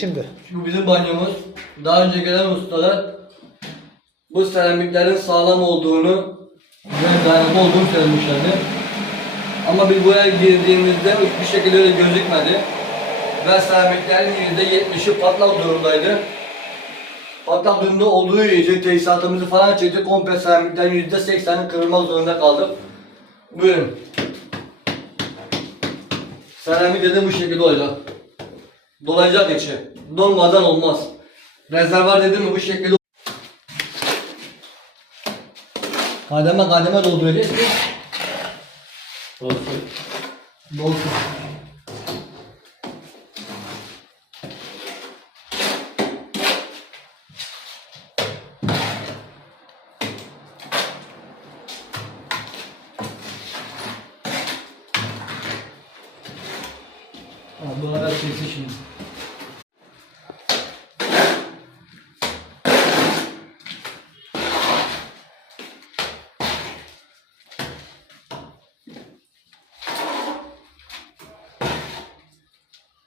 Şimdi. Şu bizim banyomuz. Daha önce gelen ustalar bu seramiklerin sağlam olduğunu ve dayanıklı olduğunu söylemişlerdi. Ama biz buraya girdiğimizde hiçbir şekilde öyle gözükmedi. Ve seramiklerin %70'i patlak durumdaydı. Patlak durumda olduğu için tesisatımızı falan çekti. Komple seramiklerin %80'i kırılmak zorunda kaldık. Buyurun. Seramik dedi bu şekilde olacak. Dolayacak içi. Dolmadan olmaz. Rezervar dedim mi bu şekilde Kademe kademe dolduracağız ki Olsun. dolsun. Ha, bu arada sesi şimdi.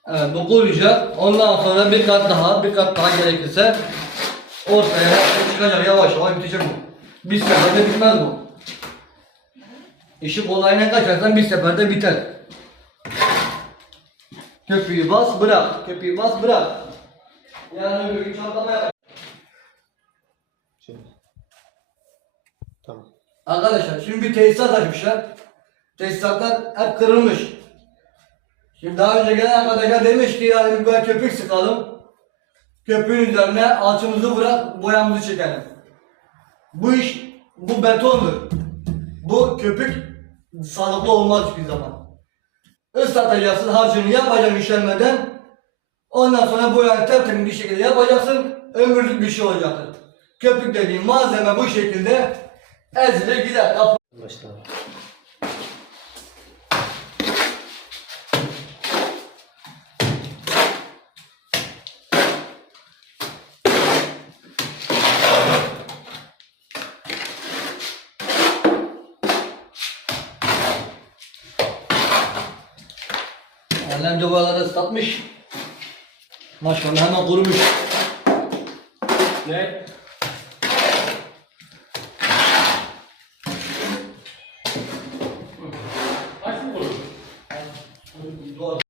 Evet bu kuruyacak. Ondan sonra bir kat daha, bir kat daha gerekirse ortaya çıkacak yavaş yavaş bitecek bu. Bir seferde bitmez bu. İşi kolayına kaçarsan bir seferde biter. Köpüğü bas bırak, köpüğü bas bırak. Yani öbür gün çantlama yap. Şimdi. Tamam. Arkadaşlar şimdi bir tesisat açmışlar. Tesisatlar hep kırılmış. Şimdi daha önce gelen arkadaşlar demiş ki yani bir böyle köpük sıkalım. Köpüğün üzerine alçımızı bırak, boyamızı çekelim. Bu iş, bu betondur. Bu köpük sağlıklı olmaz hiçbir zaman. Islatacaksın, harcını yapacaksın işlenmeden. Ondan sonra boyanı tertemiz bir şekilde yapacaksın. Ömürlük bir şey olacaktır. Köpük dediğin malzeme bu şekilde ezilir gider. Annem cevaları ıslatmış. Maşallah hemen kurumuş. Ne? Kaç mı kurumuş? Doğru.